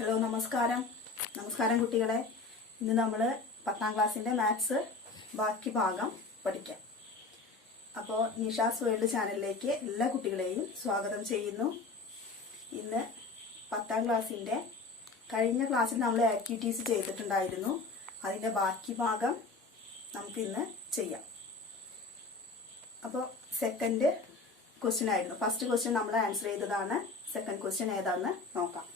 Hello നമസ്കാരം കുട്ടികളെ. ഇന്ന് നമ്മൾ 10ാം ക്ലാസ്സിൻ്റെ മാത്സ് ബാക്കി ഭാഗം പഠിക്കാം. അപ്പോൾ നിഷാസ് വേൾഡ് ചാനലിലേക്ക് എല്ലാ കുട്ടികളെയും സ്വാഗതം ചെയ്യുന്നു. ഇന്ന് 10ാം ക്ലാസ്സിൻ്റെ കഴിഞ്ഞ ക്ലാസ്സിൽ നമ്മൾ ആക്ടിവിറ്റീസ് ചെയ്തിട്ടുണ്ടായിരുന്നു. അതിൻ്റെ ബാക്കി ഭാഗം നമുക്കിന്ന് ചെയ്യാം. അപ്പോൾ സെക്കൻഡ് ക്വസ്റ്റ്യൻ ആയിരുന്നു. ഫസ്റ്റ് ക്വസ്റ്റ്യൻ നമ്മൾ ആൻസർ ചെയ്തതാണ്. സെക്കൻഡ് ക്വസ്റ്റ്യൻ ഏതാണെന്ന് നോക്കാം.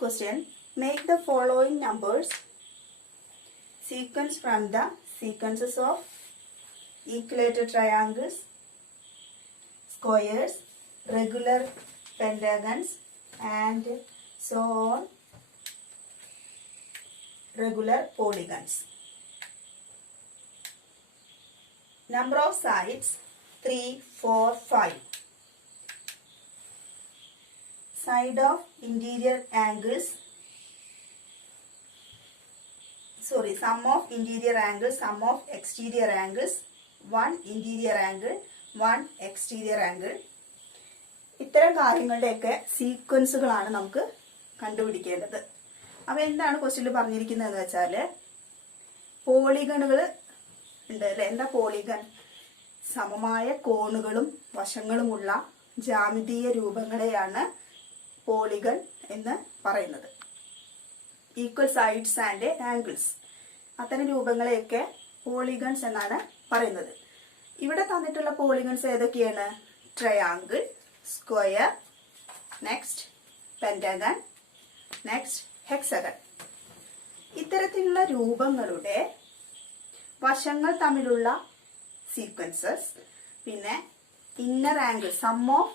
Question: Make the following numbers sequence from the sequences of equilateral triangles, squares, regular pentagons, and so on, regular polygons. Number of sides 3, 4, 5. Side of interior angles, sum of interior angles, sum of exterior angles, 1 interior angle, 1 exterior angle. ഇത്തരം കാര്യങ്ങളുടെയൊക്കെ സീക്വൻസുകളാണ് നമുക്ക് കണ്ടുപിടിക്കേണ്ടത്. അപ്പോൾ എന്താണ് ക്വസ്റ്റ്യനിൽ പറഞ്ഞിരിക്കുന്നതെന്ന് വെച്ചാൽ പോളിഗണുകൾ ഉണ്ട് അല്ലേ. എന്താ പോളിഗൺ? സമമായ കോണുകളും വശങ്ങളുമുള്ള ജാമിതീയ രൂപങ്ങളെയാണ് പോളിഗൺ എന്ന് പറയുന്നത്. ഈക്വൽ സൈഡ്സ് ആൻഡ് ആംഗിൾസ്, അത്തരം രൂപങ്ങളെയൊക്കെ പോളിഗൺസ് എന്നാണ് പറയുന്നത്. ഇവിടെ തന്നിട്ടുള്ള പോളിഗൺസ് ഏതൊക്കെയാണ്? Triangle, square, next pentagon, next hexagon. ഇത്തരത്തിലുള്ള രൂപങ്ങളുടെ വശങ്ങൾ തമ്മിലുള്ള സീക്വൻസസ്, പിന്നെ inner angle, sum of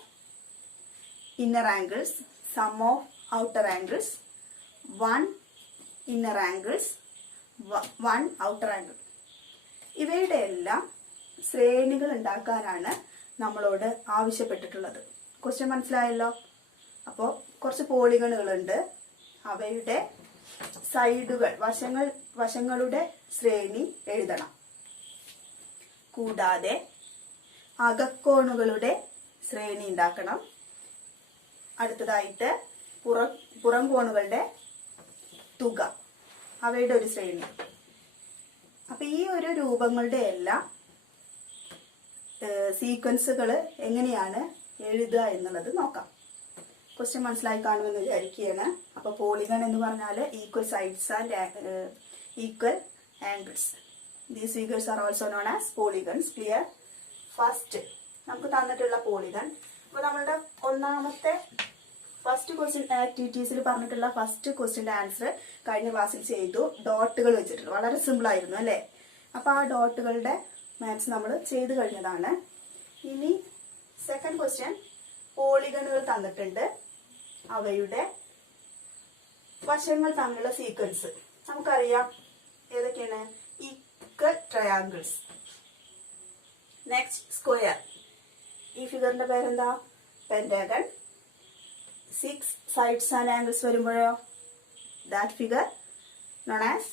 inner angles, sum of outer angles, 1 inner angles, 1 outer angle. ഇവയുടെ എല്ലാം ശ്രേണികൾ ഉണ്ടാക്കാനാണ് നമ്മളോട് ആവശ്യപ്പെട്ടിട്ടുള്ളത്. ക്വസ്റ്റ്യൻ മനസ്സിലായല്ലോ. അപ്പോൾ കുറച്ച് പോളിഗണുകളുണ്ട്. അവയുടെ സൈഡുകൾ, വശങ്ങളുടെ ശ്രേണി എഴുതണം. കൂടാതെ അകക്കോണുകളുടെ ശ്രേണി ഉണ്ടാക്കണം. അടുത്തതായിട്ട് പുറം കോണുകളുടെ തുക, അവയുടെ ഒരു ശ്രേണി. അപ്പൊ ഈ ഒരു രൂപങ്ങളുടെ എല്ലാം സീക്വൻസുകൾ എങ്ങനെയാണ് എഴുതുക എന്നുള്ളത് നോക്കാം. ക്വസ്റ്റ്യൻ മനസ്സിലായി കാണുമെന്ന് വിചാരിക്കുകയാണ്. അപ്പൊ പോളിഗൺ എന്ന് പറഞ്ഞാൽ equal sides and equal angles. These figures are also known as polygons. Clear? First നമുക്ക് തന്നിട്ടുള്ള പോളിഗൺ. അപ്പൊ നമ്മളുടെ ഫസ്റ്റ് ക്വസ്റ്റ്യൻ ആക്ടിവിറ്റീസിൽ പറഞ്ഞിട്ടുള്ള ഫസ്റ്റ് ക്വസ്റ്റ്യൻ്റെ ആൻസർ കഴിഞ്ഞ ക്ലാസ്സിൽ ചെയ്തു. ഡോട്ടുകൾ വെച്ചിട്ടുണ്ട്. വളരെ സിമ്പിൾ ആയിരുന്നു അല്ലേ. അപ്പൊ ആ ഡോട്ടുകളുടെ മാത്സ് നമ്മൾ ചെയ്തു കഴിഞ്ഞതാണ്. ഇനി സെക്കൻഡ് ക്വസ്റ്റ്യൻ, പോളിഗണുകൾ തന്നിട്ടുണ്ട്. അവയുടെ വശങ്ങൾ തമ്മിലുള്ള സീക്വൻസ് നമുക്കറിയാം. ഏതൊക്കെയാണ്? Equal triangles. Next square. ഈ ഫിഗറിന്റെ പേരെന്താ? പെന്റഗൺ. 6 sides and angles വരുമ്പോഴോ that figure known as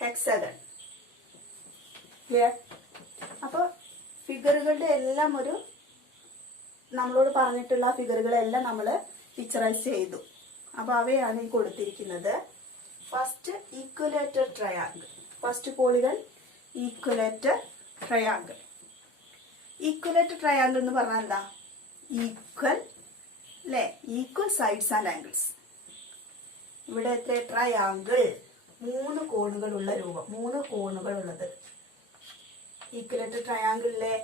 hexagon. Clear? അപ്പോൾ ഫിഗറുകളുടെ എല്ലാം നമ്മളോട് പറഞ്ഞിട്ടുള്ള ഫിഗറുകളെല്ലാം നമ്മൾ പിക്ചറൈസ് ചെയ്തു. അപ്പോൾ അവയാണ് ഈ കൊടുത്തിരിക്കുന്നത്. First equilateral triangle. First polygon equilateral triangle. Equilateral triangle എന്ന് പറഞ്ഞാൽ എന്താ? ഈക്വൽ അല്ലെ, ഈക്വൽ സൈഡ്സ് ആൻഡ് ആംഗിൾസ്. ഇവിടെ എത്ര? ട്രയാങ്കിൾ, 3 കോണുകളുള്ള രൂപം, 3 കോണുകളുള്ളത്. ഈക്വലേറ്റർ ട്രയാങ്കിളിലെ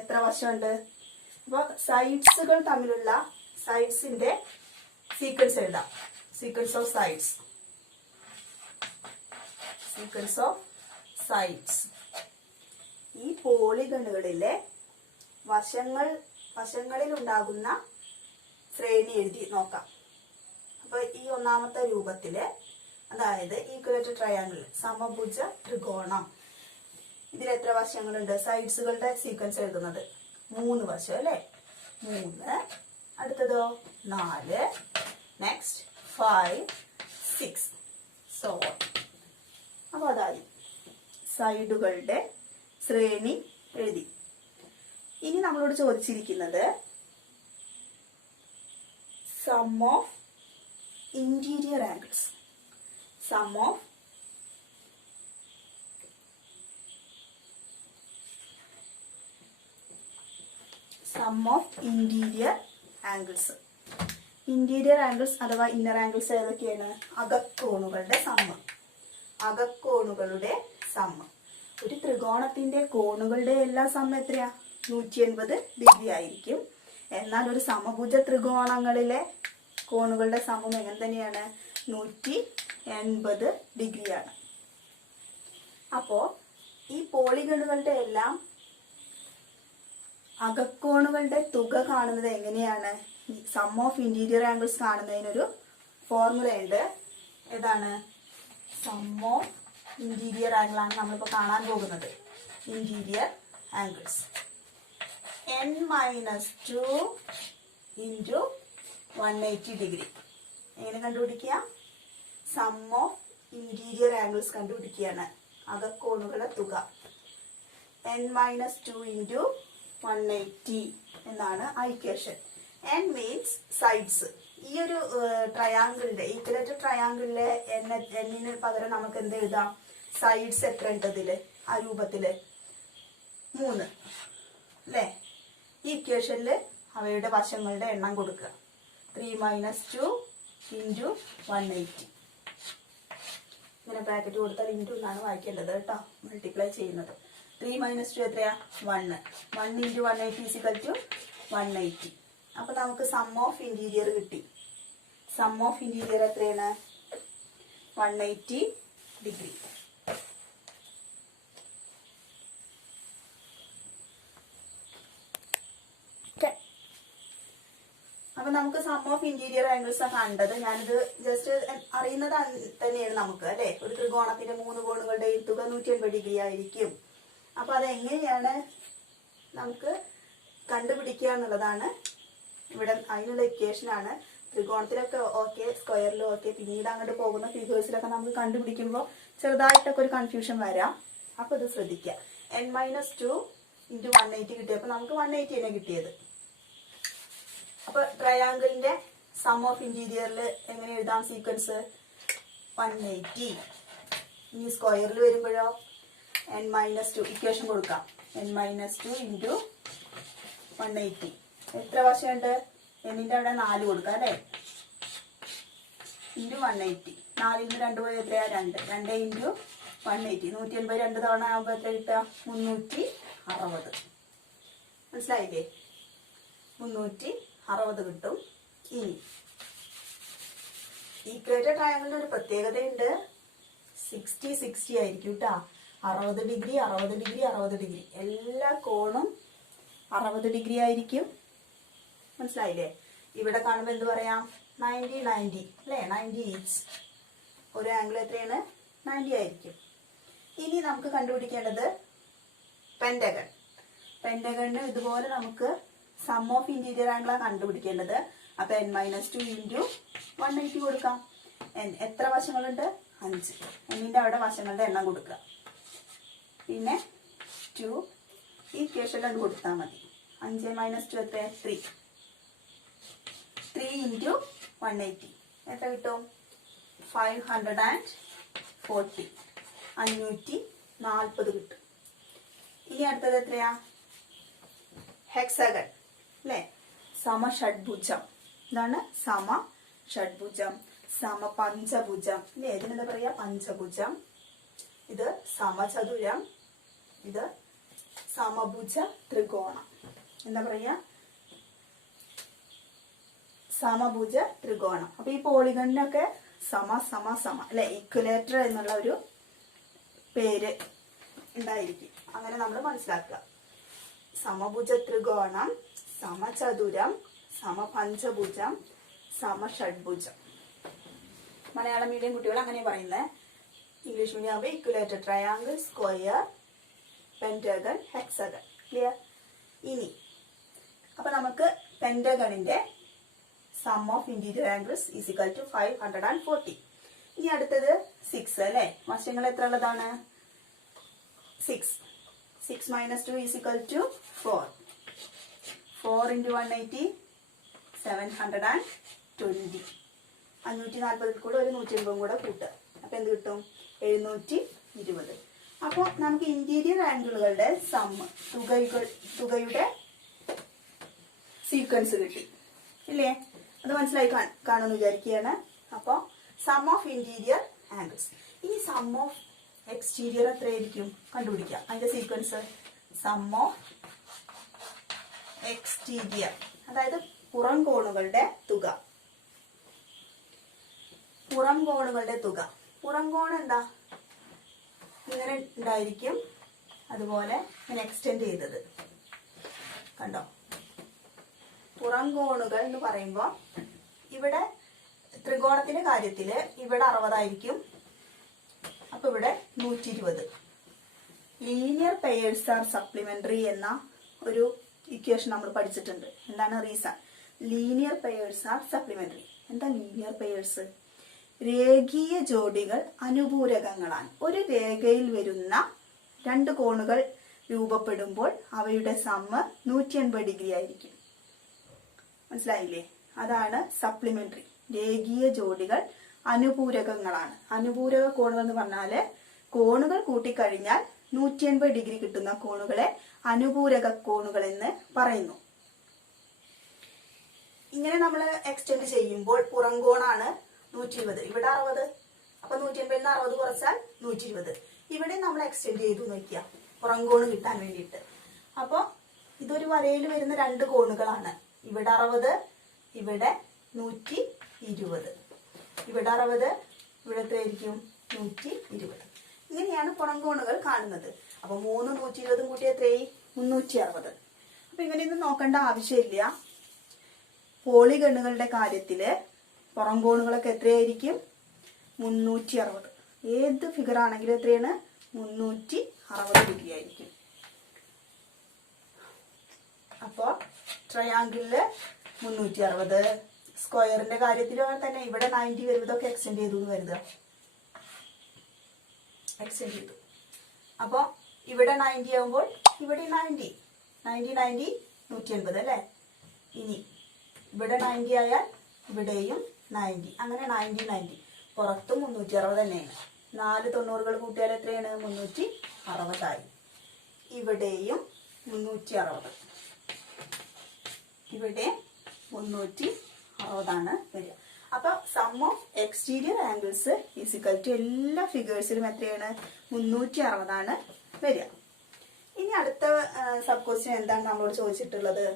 എത്ര വശമുണ്ട്? അപ്പൊ സൈഡ്സുകൾ തമ്മിലുള്ള സൈഡ്സിന്റെ സീക്വൻസ് എഴുതാം. Sequence of sides. Sequence of sides. ഈ പോളിഗണുകളിലെ വശങ്ങളിൽ ഉണ്ടാകുന്ന ശ്രേണി എഴുതി നോക്കാം. അപ്പൊ ഈ ഒന്നാമത്തെ രൂപത്തില്, അതായത് ഈക്വലേറ്റർ ട്രയാങ്കിൾ, സമഭുജ ത്രികോണം, ഇതിൽ എത്ര വശങ്ങളുണ്ട്? സൈഡ്സുകളുടെ സീക്വൻസ് എഴുതുന്നത് 3 വശം അല്ലെ. 3. അടുത്തതോ 4. നെക്സ്റ്റ് 5, 6. സോ അപ്പൊ അതായി സൈഡുകളുടെ ശ്രേണി എഴുതി. ഇനി നമ്മളോട് ചോദിച്ചിരിക്കുന്നത് sum of interior angles. Sum of interior angles. Interior angles അഥവാ ഇന്നർ ആംഗിൾസ് ഏതൊക്കെയാണ്? അകക്കോണുകളുടെ സമ്മ്. അകക്കോണുകളുടെ സമ്മ്. ഒരു ത്രികോണത്തിന്റെ കോണുകളുടെ എല്ലാ സമ്മ് എത്രയാ? 180 ഡിഗ്രി ആയിരിക്കും. എന്നാൽ ഒരു സമഭുജ ത്രികോണങ്ങളിലെ കോണുകളുടെ സമ്മം എങ്ങനെ തന്നെയാണ്? 180 ഡിഗ്രിയാണ്. അപ്പോ ഈ പോളിഗണുകളുടെ എല്ലാം അകക്കോണുകളുടെ തുക കാണുന്നത് എങ്ങനെയാണ്? സം ഓഫ് ഇന്റീരിയർ ആംഗിൾസ് കാണുന്നതിനൊരു ഫോർമുല ഉണ്ട്. ഏതാണ്? സം ഓഫ് ഇന്റീരിയർ ആംഗിൾ ആണ് നമ്മളിപ്പോൾ കാണാൻ പോകുന്നത്. Interior angles n-2 into 180 degree. എങ്ങനെ കണ്ടുപിടിക്കുക? സം ഓഫ് ഇന്റീരിയർ ആംഗിൾസ് കണ്ടുപിടിക്കുകയാണ്. അകക്കോണുകളുടെ തുക n-2 ഇൻറ്റു 180 എന്നാണ് ആ ഇക്വേഷൻ. n means sides. ഈ ഒരു ട്രയാങ്കിളിന്റെ ഈക്വലേറ്റർ ട്രയാങ്കിളിലെ എന്നിന് പകരം നമുക്ക് എന്ത് എഴുതാം? സൈഡ്സ് എത്ര ഉണ്ട് ഇതില്? ആ രൂപത്തില് 3 അല്ലേ? ഈ ഇക്വേഷനിൽ അവയുടെ വശങ്ങളുടെ എണ്ണം കൊടുക്കുക. 3-2 ഇൻറ്റു 180. ഇങ്ങനെ ബ്രാക്കറ്റ് കൊടുത്താൽ ഇൻറ്റു എന്നാണ് വായിക്കേണ്ടത് കേട്ടോ, മൾട്ടിപ്ലൈ ചെയ്യുന്നത്. 3-2 എത്രയാ? 1. 1 ഇൻറ്റു 180 = 180. അപ്പൊ നമുക്ക് സം ഓഫ് ഇന്റീരിയർ കിട്ടി. സം ഓഫ് ഇന്റീരിയർ എത്രയാണ്? 180 ഡിഗ്രി. അപ്പൊ നമുക്ക് സം ഓഫ് ഇന്റീരിയർ ആംഗിൾസ് കണ്ടത്. ഞാനിത് ജസ്റ്റ് അറിയുന്നത് തന്നെയാണ് നമുക്ക് അല്ലെ. ഒരു ത്രികോണത്തിന്റെ 3 കോണുകളുടെ തുക 180 ഡിഗ്രി ആയിരിക്കും. അപ്പൊ അതെങ്ങനെയാണ് നമുക്ക് കണ്ടുപിടിക്കുക എന്നുള്ളതാണ് ഇവിടെ. അതിനുള്ള ഇക്വേഷൻ ആണ്. ത്രികോണത്തിലൊക്കെ ഓക്കെ, സ്ക്വയറിലും ഓക്കെ, പിന്നീട് അങ്ങോട്ട് പോകുന്ന ഫിഗേഴ്സിലൊക്കെ നമുക്ക് കണ്ടുപിടിക്കുമ്പോൾ ചെറുതായിട്ടൊക്കെ ഒരു കൺഫ്യൂഷൻ വരാം. അപ്പൊ ഇത് ശ്രദ്ധിക്കുക. n-2 ഇൻറ്റു 180 കിട്ടിയപ്പോൾ നമുക്ക് 180 തന്നെ കിട്ടിയത്. അപ്പൊ ട്രയാങ്കിളിന്റെ സം ഓഫ് ഇന്റീരിയറിൽ എങ്ങനെ എഴുതാം? സീക്വൻസ് 180. ഇനി സ്ക്വയറിൽ വരുമ്പോഴോ n-2 ഇക്വേഷൻ കൊടുക്കാം. n-2 into 180. എത്ര വശമുണ്ട്? എന്നിന്റെ അവിടെ 4 കൊടുക്കാം അല്ലെ? ഇൻറ്റു 180. 4 ഇൻറ്റു 2 പോയി എത്രയാ? 2. 2 ഇൻറ്റു 180. 180 2 തവണ ആകുമ്പോൾ എത്ര കിട്ടുക? 360. മനസ്സിലായില്ലേ? 360 കിട്ടും. ഇനി ഈക്വേറ്റർ ട്രയാങ്കിളിന്റെ ഒരു പ്രത്യേകതയുണ്ട്. 60-60 ആയിരിക്കും കേട്ടാ. 60 ഡിഗ്രി 60 ഡിഗ്രി 60 ഡിഗ്രി. എല്ലാ കോണും 60 ഡിഗ്രി ആയിരിക്കും. മനസ്സിലായില്ലേ? ഇവിടെ കാണുമ്പോൾ എന്ത് പറയാം? 90-90 അല്ലേ? 90 ഈച്ച്. ഒരു ആംഗിൾ എത്രയാണ്? 90 ആയിരിക്കും. ഇനി നമുക്ക് കണ്ടുപിടിക്കേണ്ടത് പെന്റഗൺ. പെന്റഗണിന് ഇതുപോലെ നമുക്ക് സം ഓഫ് ഇന്റീരിയർ ആംഗിളാണ് കണ്ടുപിടിക്കേണ്ടത്. അപ്പൊ n-2 ഇൻറ്റു 180 കൊടുക്കാം. എത്ര വശങ്ങളുണ്ട്? 5. എന്നിന്റെ അവിടെ വശങ്ങളുടെ എണ്ണം കൊടുക്കുക. പിന്നെ 2 ഈ ഇക്വേഷനിൽ കൊടുത്താൽ മതി. 5-2 എത്ര? 3. 3 ഇൻറ്റു 180 എത്ര കിട്ടും? 540. 540 കിട്ടും. ഇനി അടുത്തത് എത്രയാ? ഹെക്സഗൺ അല്ലെ? സമഷഡ്ഭുജം. ഇതാണ് സമഷഡ്ഭുജം. സമപഞ്ചഭുജം അല്ലെ? ഇതിനെന്താ പറയാ? പഞ്ചഭുജം. ഇത് സമചതുരം. ഇത് സമഭുജ ത്രികോണം. എന്താ പറയാ? സമഭുജ ത്രികോണം. അപ്പൊ ഈ പോളിഗണിനൊക്കെ സമ സമ സമ അല്ലെ? ഇക്വലേറ്റർ എന്നുള്ള ഒരു പേര് ഉണ്ടായിരിക്കും. അങ്ങനെ നമ്മൾ മനസ്സിലാക്കുക. സമഭുജ ത്രികോണം, സമചതുരം, സമപഞ്ചഭുജം, സമഷഡ്ഭുജം. മലയാളം മീഡിയം കുട്ടികൾ അങ്ങനെ പറയുന്നത്. ഇംഗ്ലീഷ് മീഡിയം ആകുമ്പോൾ equilateral, triangle, square, pentagon, hexagon. Clear? ഇനി അപ്പൊ നമുക്ക് പെന്റഗണിന്റെ sum of interior angles is equal to 540. ഇനി അടുത്തത് 6 അല്ലെ? വശങ്ങൾ എത്ര ഉള്ളതാണ്? 6. 6-2 ഈസ് ഈക്വൽ ടു 4. 4 ഇൻറ്റു 180 720. 720. 540 കൂടെ ഒരു 180 കൂടെ കൂട്ടുക. അപ്പം എന്ത് കിട്ടും? 720. അപ്പോൾ നമുക്ക് ഇന്റീരിയർ ആംഗിളുകളുടെ തുകയുടെ സീക്വൻസ് കിട്ടി ഇല്ലേ? അത് മനസ്സിലായി കാണുമെന്ന് വിചാരിക്കുകയാണ്. അപ്പോൾ സം ഓഫ് ഇന്റീരിയർ ആംഗിൾസ്. ഇനി സം ഓഫ് എക്സ്റ്റീരിയർ എത്രയായിരിക്കും കണ്ടുപിടിക്കാം. അതിന്റെ സീക്വൻസ് സം ഓഫ് എക്സ്റ്റീരിയർ, അതായത് പുറം കോണുകളുടെ തുക. പുറം കോണുകളുടെ തുക. പുറം കോൺ എന്താ? ഇങ്ങനെ ഉണ്ടായിരിക്കും, അതുപോലെ ഇങ്ങനെ എക്സ്റ്റെൻഡ് ചെയ്തത് കണ്ടോ. പുറം കോണുകൾ എന്ന് പറയുമ്പോൾ ഇവിടെ ത്രികോണത്തിന്റെ കാര്യത്തില് ഇവിടെ 60 ആയിരിക്കും, അപ്പൊ ഇവിടെ 120. ലീനിയർ പെയേഴ്സ് ആർ സപ്ലിമെന്ററി എന്ന ഒരു ഇക്വേഷൻ നമ്മൾ പഠിച്ചിട്ടുണ്ട്. എന്താണ് reason? Linear pairs are supplementary. എന്താ ലീനിയർ പെയേഴ്സ്? രേഖീയ ജോഡികൾ അനുപൂരകങ്ങളാണ്. ഒരു രേഖയിൽ വരുന്ന 2 കോണുകൾ രൂപപ്പെടുമ്പോൾ അവയുടെ സമ്മ് 180 ഡിഗ്രി ആയിരിക്കും. മനസ്സിലായില്ലേ? അതാണ് സപ്ലിമെന്ററി. രേഖീയ ജോഡികൾ അനുപൂരകങ്ങളാണ്. അനുപൂരക കോണുകൾ എന്ന് പറഞ്ഞാല് കോണുകൾ കൂട്ടിക്കഴിഞ്ഞാൽ 180 ഡിഗ്രി കിട്ടുന്ന കോണുകളെ അനുപൂരക കോണുകൾ എന്ന് പറയുന്നു. ഇങ്ങനെ നമ്മൾ എക്സ്റ്റെൻഡ് ചെയ്യുമ്പോൾ പുറം കോണാണ് 120, ഇവിടെ 60. അപ്പൊ 180 60 കുറച്ചാൽ 120. ഇവിടെ നമ്മൾ എക്സ്റ്റെൻഡ് ചെയ്തു നോക്കിയ പുറം കോണ് കിട്ടാൻ വേണ്ടിയിട്ട്. അപ്പൊ ഇതൊരു വരയിൽ വരുന്ന 2 കോണുകളാണ്. ഇവിടെ 60, ഇവിടെ 120. ഇവിടെ 60, ഇവിടെ എത്രയായിരിക്കും? 120. ഇങ്ങനെയാണ് പുറം കോണുകൾ കാണുന്നത്. അപ്പൊ 3 120 കൂട്ടി എത്രയായി? 360. അപ്പൊ ഇങ്ങനെയൊന്നും നോക്കേണ്ട ആവശ്യമില്ല. പോളിഗണുകളുടെ കാര്യത്തില് പുറം കോണുകളൊക്കെ എത്രയായിരിക്കും? 360. ഏത് ഫിഗർ ആണെങ്കിലും എത്രയാണ്? 360 ഡിഗ്രി ആയിരിക്കും. അപ്പോ ട്രയാങ്കിളില് 360. സ്ക്വയറിന്റെ കാര്യത്തിൽ തന്നെ ഇവിടെ 90 വരും. ഇതൊക്കെ എക്സ്റ്റെൻഡ് ചെയ്തു എന്ന് കരുതുക. എക്സ്റ്റെൻഡ് ചെയ്തു. അപ്പൊ ഇവിടെ 90 ആകുമ്പോൾ ഇവിടെ 90 180 അല്ലേ? ഇനി ഇവിടെ 90 ആയാൽ ഇവിടെയും 90. അങ്ങനെ 90 പുറത്തും 360 തന്നെയാണ്. 4 90കൾ കൂട്ടിയാൽ എത്രയാണ്? 360 ആയി. ഇവിടെയും 360, ഇവിടെ 360 ആണ് വരിക. അപ്പൊ sum of exterior angles is equal to എല്ലാ ഫിഗേഴ്സിലും എത്രയാണ്? 360 ആണ് വരിക. ഇനി അടുത്ത സബ് ക്വസ്റ്റ്യൻ എന്താണ് നമ്മളോട് ചോദിച്ചിട്ടുള്ളത്?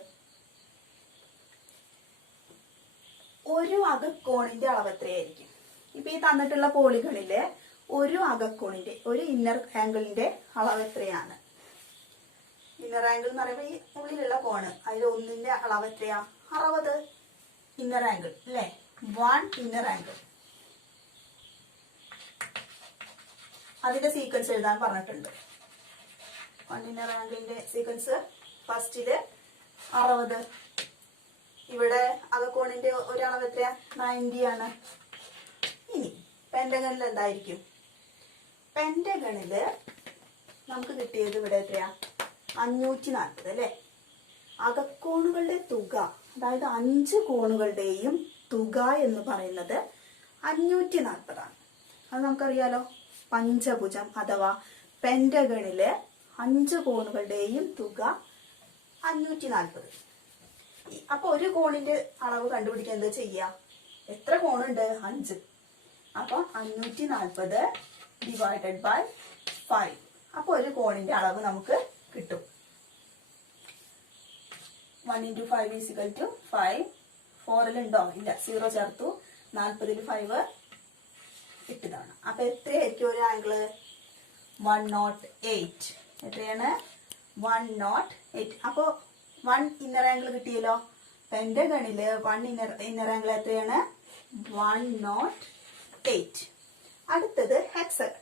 ഒരു അകക്കോണിന്റെ അളവ് എത്രയായിരിക്കും? ഇപ്പൊ ഈ തന്നിട്ടുള്ള പോളിഗണിലെ ഒരു അകക്കോണിന്റെ, ഒരു ഇന്നർ ആംഗിളിന്റെ അളവ് എത്രയാണ്? ഇന്നർ ആംഗിൾ എന്ന് പറയുമ്പോൾ ഈ ഉള്ളിലുള്ള കോണ്, അതിൽ ഒന്നിന്റെ അളവ് എത്രയാ? 60 ഇന്നർ ആംഗിൾ അല്ലേ? 1 ഇന്നർ ആംഗിൾ. അതിന്റെ സീക്വൻസ് എഴുതാൻ പറഞ്ഞിട്ടുണ്ട്. 1 ഇന്നർ ആംഗിളിന്റെ സീക്വൻസ് ഫസ്റ്റില് 60. ഇവിടെ അകക്കോണിന്റെ ഒരളവ് എത്രയാ? 90 ആണ്. ഇനി പെന്റഗണിൽ എന്തായിരിക്കും? പെന്റഗണില് നമുക്ക് കിട്ടിയത് ഇവിടെ എത്രയാ? 540 അല്ലെ? അകക്കോണുകളുടെ തുക, അതായത് 5 കോണുകളുടെയും തുക എന്ന് പറയുന്നത് 540 ആണ്. അത് നമുക്കറിയാലോ. പഞ്ചഭുജം അഥവാ പെന്റഗണിലെ 5 കോണുകളുടെയും തുക 540. അപ്പൊ ഒരു കോണിന്റെ അളവ് കണ്ടുപിടിക്കാൻ എന്താ ചെയ്യാ? എത്ര കോണുണ്ട്? 5. അപ്പൊ 540 ഡിവൈഡഡ് ബൈ 5. അപ്പൊ ഒരു കോണിന്റെ അളവ് നമുക്ക് കിട്ടും. 1 into 5 is equal to 5. 4 ഉണ്ടോ? ഇല്ല, 0 ചേർത്തു. 40 5 ഇട്ടതാണ്. അപ്പൊ എത്രയായിരിക്കും ഒരു ആംഗിള്? 108. എത്രയാണ്? 108. അപ്പൊ 1 ഇന്നർ ആംഗിൾ കിട്ടിയല്ലോ. പെന്റഗണില് 1 ഇന്നർ ആംഗിൾ എത്രയാണ്? 108. അടുത്തത് ഹെക്സഗൺ.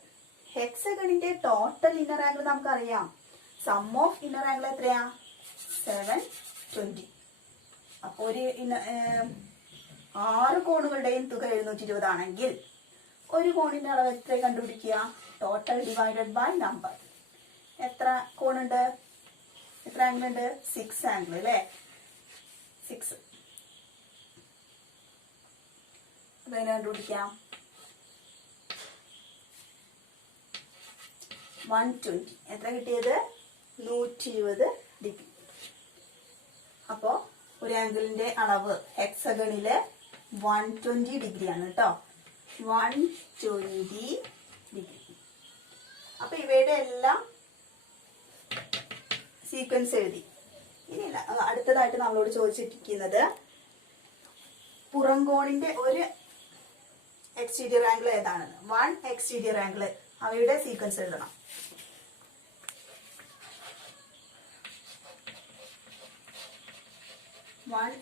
ഹെക്സഗണിന്റെ ടോട്ടൽ ഇന്നർ ആംഗിൾ നമുക്കറിയാം. സം ഓഫ് ഇന്നർ ആംഗിൾ എത്രയാ? 720. അപ്പൊ ഒരു 6 കോണുകളുടെയും തുക 720 ആണെങ്കിൽ ഒരു കോണിന്റെ അളവ് എത്ര കണ്ടുപിടിക്കുക? Total divided by number. എത്ര കോണുണ്ട്? എത്ര ആംഗിൾ ഉണ്ട്? 6 ആംഗിൾ അല്ലേ? 6. അപ്പൊ എങ്ങനെ കണ്ടുപിടിക്കാം? 120 എത്ര കിട്ടിയത്? 120 ഡിഗ്രി. അപ്പോ ഒരു ആംഗിളിന്റെ അളവ് ഹെക്സഗണില് 120 ഡിഗ്രി ആണ് കേട്ടോ. 120 ഡിഗ്രി. അപ്പൊ ഇവയുടെ എല്ലാം സീക്വൻസ് എഴുതി. ഇനി അടുത്തതായിട്ട് നമ്മളോട് ചോദിച്ചിരിക്കുന്നത് പുറംകോണിന്റെ ഒരു എക്സ്റ്റീരിയർ ആംഗിൾ ഏതാണെന്ന്. 1 എക്സ്റ്റീരിയർ ആംഗിൾ, അവയുടെ സീക്വൻസ് എഴുതണം.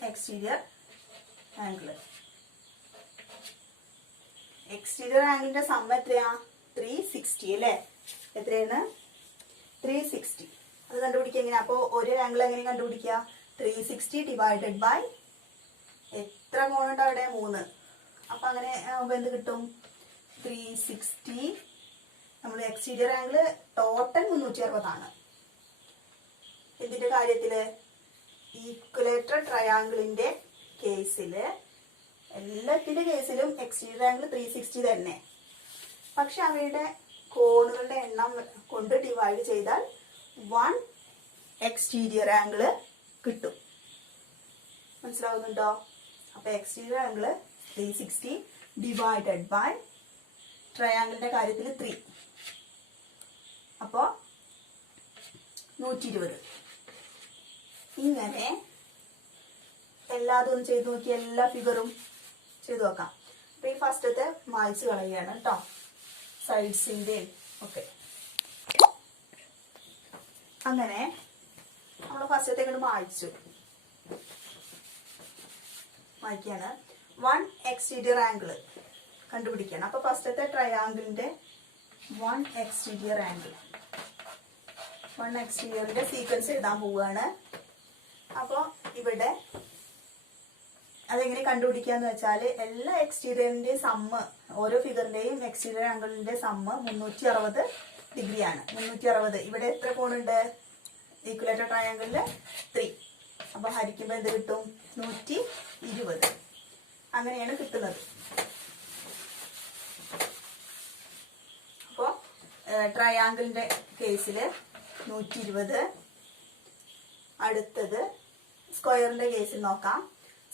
Exterior angle. എക്സ്റ്റീരിയർ ആംഗിളിന്റെ സം എത്രയാ? 360 അല്ലേ? എത്രയാണ്? 360. അത് കണ്ടുപിടിക്കുക എങ്ങനെയാ? അപ്പൊ ഒരു ആംഗിൾ എങ്ങനെ കണ്ടുപിടിക്കുക? 360 ഡിവൈഡഡ് ബൈ എത്ര കോണുണ്ട് അവിടെ? 3. അപ്പൊ അങ്ങനെ എന്ത് കിട്ടും? 360. നമ്മൾ എക്സ്റ്റീരിയർ ആംഗിൾ ടോട്ടൽ 360 ആണ്. ഇതിന്റെ കാര്യത്തില് ഈക്വലേറ്റർ ട്രയാങ്കിളിന്റെ കേസില് എല്ലാത്തിന്റെ കേസിലും എക്സ്റ്റീരിയർ ആംഗിൾ 360 തന്നെ. പക്ഷെ അവയുടെ കോണുകളുടെ എണ്ണം കൊണ്ട് ഡിവൈഡ് ചെയ്താൽ 1 എക്സ്റ്റീരിയർ ആംഗിൾ കിട്ടും. മനസ്സിലാവുന്നുണ്ടോ? അപ്പൊ എക്സ്റ്റീരിയർ ആംഗിൾ 360 ഡിവൈഡഡ് ബൈ ട്രയാങ്കിളിന്റെ കാര്യത്തിൽ 3. അപ്പോ 120. ഇങ്ങനെ എല്ലാതും ചെയ്തു നോക്കി, എല്ലാ ഫിഗറും ചെയ്തു നോക്കാം. അപ്പൊ ഈ ഫസ്റ്റത്തെ മായ്ച്ച് കളയുകയാണ് കേട്ടോ, സൈഡ്സിന്റെ ഒക്കെ. അങ്ങനെ നമ്മൾ ഫസ്റ്റത്തെ കൊണ്ട് മായ്ച്ചു. മായ്ക്കാണ്. 1 എക്സ്റ്റീരിയർ ആംഗിൾ കണ്ടുപിടിക്കണം. അപ്പൊ ഫസ്റ്റത്തെ ട്രയാങ്കിളിന്റെ 1 എക്സ്റ്റീരിയർ ആംഗിൾ, 1 എക്സ്റ്റീരിയറിന്റെ സീക്വൻസ് എഴുതാൻ പോവുകയാണ്. അപ്പൊ ഇവിടെ അതെങ്ങനെ കണ്ടുപിടിക്കാന്ന് വെച്ചാല് എല്ലാ എക്സ്റ്റീരിയറിന്റെയും സമ്മ്, ഓരോ ഫിഗറിന്റെയും എക്സ്റ്റീരിയർ ആംഗിളിന്റെ സമ്മ് 360 ഡിഗ്രിയാണ്. 360. ഇവിടെ എത്ര കോണുണ്ട്? ഈക്വലേറ്റർ ട്രയാങ്കിളില് 3. അപ്പൊ ഹരിക്കുമ്പോ എന്ത് കിട്ടും? 120. അങ്ങനെയാണ് കിട്ടുന്നത്. അപ്പോ ട്രയാങ്കിളിന്റെ കേസില് 120. അടുത്തത് സ്ക്വയറിന്റെ കേസിൽ നോക്കാം.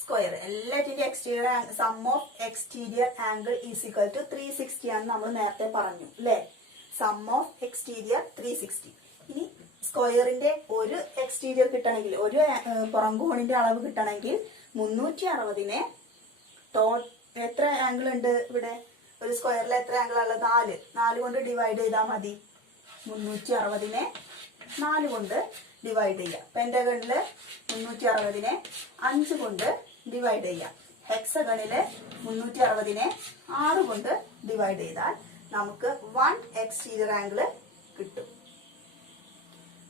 സ്ക്വയർ എല്ലാറ്റിന്റെ exterior sum of exterior angle is equal to 360 ആണെന്ന് നമ്മൾ നേരത്തെ പറഞ്ഞു അല്ലെ? Sum of exterior 360. ഇനി സ്ക്വയറിന്റെ ഒരു എക്സ്റ്റീരിയർ കിട്ടണമെങ്കിൽ, ഒരു പുറംകോണിന്റെ അളവ് കിട്ടണമെങ്കിൽ 360നെ എത്ര ആംഗിൾ ഉണ്ട് ഇവിടെ? ഒരു സ്ക്വയറിൽ എത്ര ആംഗിൾ ഉള്ളത്? 4. 4 കൊണ്ട് ഡിവൈഡ് ചെയ്താൽ മതി. 360നെ 4 കൊണ്ട് ഡിവൈഡ് ചെയ്യാം. പെന്റഗണില് 360നെ 5 കൊണ്ട് ഡിവൈഡ് ചെയ്യാം. ഹെക്സഗണില് 360നെ 6 കൊണ്ട് ഡിവൈഡ് ചെയ്താൽ നമുക്ക് 1 എക്സ്റ്റീരിയർ ആംഗിൾ കിട്ടും.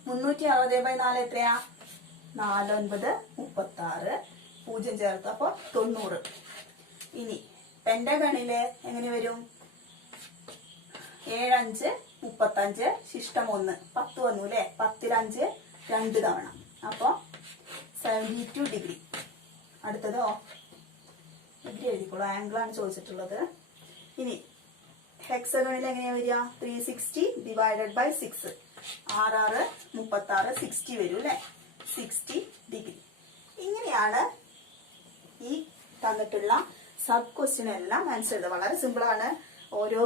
360/4 എത്രയാ? 4 9 36. 0 ചേർത്ത് അപ്പൊ 90. ഇനി പെന്റഗണില് എങ്ങനെ വരും? 7 5 35 ശിഷ്ടം 1 10 വന്നു അല്ലെ? 10ൽ 5 2 തവണ. അപ്പൊ 72 ഡിഗ്രി. അടുത്തതോ ഡിഗ്രി എഴുതിക്കോളൂ, ആംഗിൾ ആണ് ചോദിച്ചിട്ടുള്ളത്. ഇനി ഹെക്സഗണിൽ എങ്ങനെയാ വരിക? 360 ഡിവൈഡഡ് ബൈ 6. 6 36 60 വരും അല്ലെ? 60 ഡിഗ്രി. ഇങ്ങനെയാണ് ഈ തന്നിട്ടുള്ള സബ് ക്വസ്റ്റ്യൻ എല്ലാം ആൻസർ ചെയ്തത്. വളരെ സിമ്പിൾ ആണ്. ഓരോ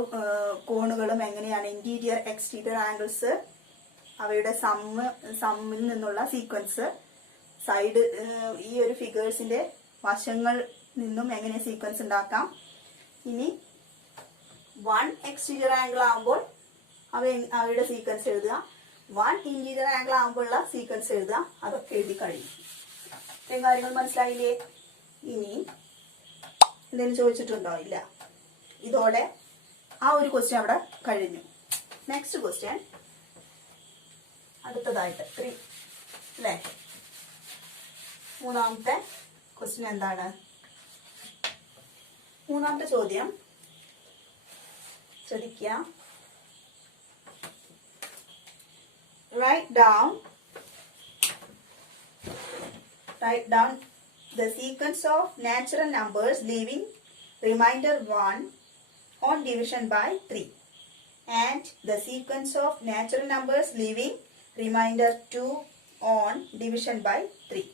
കോണുകളും എങ്ങനെയാണ്, ഇന്റീരിയർ എക്സ്റ്റീരിയർ ആംഗിൾസ്, അവയുടെ സമ്മിൽ നിന്നുള്ള സീക്വൻസ്, സൈഡ് ഈ ഒരു ഫിഗേഴ്സിന്റെ വശങ്ങൾ നിന്നും എങ്ങനെ സീക്വൻസ് ഉണ്ടാക്കാം. ഇനി 1 എക്സ്റ്റീരിയർ ആംഗിൾ ആകുമ്പോൾ അവയുടെ സീക്വൻസ് എഴുതുക. 1 ഇന്റീരിയർ ആംഗിൾ ആകുമ്പോഴുള്ള സീക്വൻസ് എഴുതുക. അതൊക്കെ എഴുതി കഴിയും. ഇത്രയും കാര്യങ്ങൾ മനസ്സിലായില്ലേ? ഇനി എന്തെങ്കിലും ചോദിച്ചിട്ടുണ്ടോ? ഇല്ല. ഇതോടെ ആ ഒരു ക്വസ്റ്റ്യൻ അവിടെ കഴിഞ്ഞു. നെക്സ്റ്റ് ക്വസ്റ്റ്യൻ അടുത്തതായിട്ട് 3 അല്ലേ? മൂന്നാമത്തെ ക്വസ്റ്റ്യൻ എന്താണ്? മൂന്നാമത്തെ ചോദ്യം ശ്രദ്ധിക്കുക. Write down the sequence of natural numbers leaving remainder 1 on division by 3, and the sequence of natural numbers leaving remainder 2 on division by 3.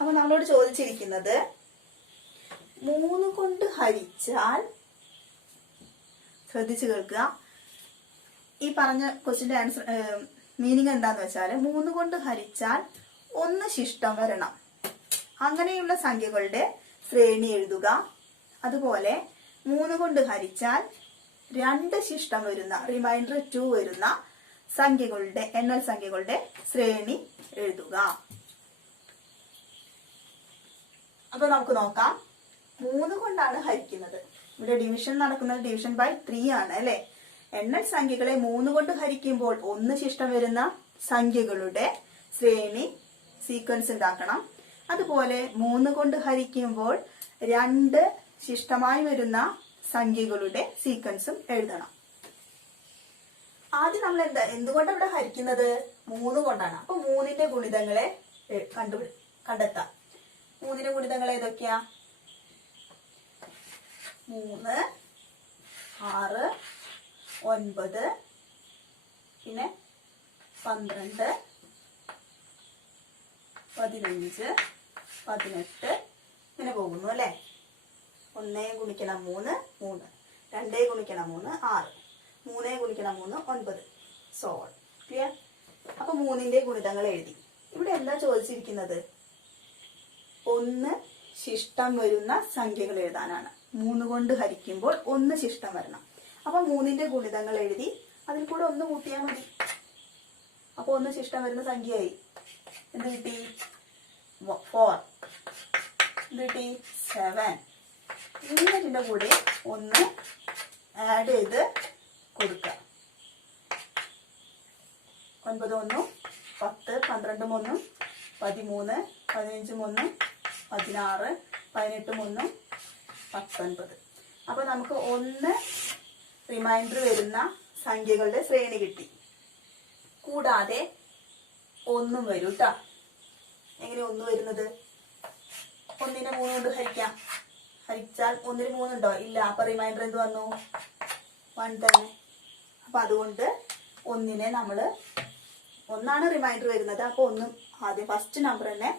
അപ്പോൾ നമ്മളോട് ചോദിച്ചിരിക്കുന്നത് 3 കൊണ്ട് ഹരിച്ചാൽ, ശ്രദ്ധിച്ചു കേൾക്കുക, ഈ പറഞ്ഞ ക്വസ്റ്റിന്റെ ആൻസർ മീനിങ് എന്താന്ന് വെച്ചാൽ 3 കൊണ്ട് ഹരിച്ചാൽ 1 ശിഷ്ടം വരണം, അങ്ങനെയുള്ള സംഖ്യകളുടെ ശ്രേണി എഴുതുക. അതുപോലെ 3 കൊണ്ട് ഹരിച്ചാൽ 2 ശിഷ്ടം വരുന്ന റിമൈൻഡർ 2 വരുന്ന സംഖ്യകളുടെ എണ്ണൽ സംഖ്യകളുടെ ശ്രേണി എഴുതുക. അപ്പൊ നമുക്ക് നോക്കാം. 3 കൊണ്ടാണ് ഹരിക്കുന്നത്. ഇവിടെ ഡിവിഷൻ നടക്കുന്നത് ഡിവിഷൻ ബൈ 3 ആണ് അല്ലെ. എണ്ണൽ സംഖ്യകളെ 3 കൊണ്ട് ഹരിക്കുമ്പോൾ 1 ശിഷ്ടം വരുന്ന സംഖ്യകളുടെ ശ്രേണി സീക്വൻസ് ഉണ്ടാക്കണം. അതുപോലെ 3 കൊണ്ട് ഹരിക്കുമ്പോൾ 2 ശിഷ്ടമായി വരുന്ന സംഖ്യകളുടെ സീക്വൻസും എഴുതണം. ആദ്യം നമ്മൾ എന്തുകൊണ്ടാണ് ഇവിടെ ഹരിക്കുന്നത്? 3 കൊണ്ടാണ്. അപ്പൊ 3ന്റെ ഗുണിതങ്ങളെ കണ്ടെത്താം. 3ന്റെ ഗുണിതങ്ങൾ ഏതൊക്കെയാ? 3, 6, 9, പിന്നെ 12, 15, 18 ഇങ്ങനെ പോകുന്നു അല്ലെ. 1 ഗുണിക്കണം 3, 3, 2 ഗുണിക്കണം 3, 6, 3 ഗുണിക്കണം 3, 9. So clear. അപ്പൊ 3ന്റെ ഗുണിതങ്ങൾ എഴുതി. ഇവിടെ എന്താ ചോദിച്ചിരിക്കുന്നത്? 1 ശിഷ്ടം വരുന്ന സംഖ്യകൾ എഴുതാനാണ്. 3 കൊണ്ട് ഹരിക്കുമ്പോൾ 1 ശിഷ്ടം വരണം. അപ്പൊ 3ന്റെ ഗുണിതങ്ങൾ എഴുതി, അതിൽ കൂടെ 1 കൂട്ടിയാൽ മതി. അപ്പൊ 1 ശിഷ്ടം വരുന്ന സംഖ്യയായി. എന്ത് കിട്ടി? 4. എന്ത് കിട്ടി? 7. ഇതിന്റെ കൂടെ 1 ആഡ് ചെയ്ത് കൊടുക്കുക. 9 1, 10, 12 1, 13, 15 1, 16, 18 1, 19. അപ്പൊ നമുക്ക് 1 റിമൈൻഡർ വരുന്ന സംഖ്യകളുടെ ശ്രേണി കിട്ടി. കൂടാതെ 1 വരും കേട്ടോ. എങ്ങനെ 1 വരുന്നത്? 1നെ 3 കൊണ്ട് ഹരിക്കാം. ഹരിച്ചാൽ 1ന് 3 ഉണ്ടോ? ഇല്ല. അപ്പൊ റിമൈൻഡർ എന്ത് വന്നു? 1 തന്നെ. അപ്പൊ അതുകൊണ്ട് 1നെ നമ്മള് 1 റിമൈൻഡർ വരുന്നത്. അപ്പൊ 1 ആദ്യം ഫസ്റ്റ് നമ്പർ തന്നെ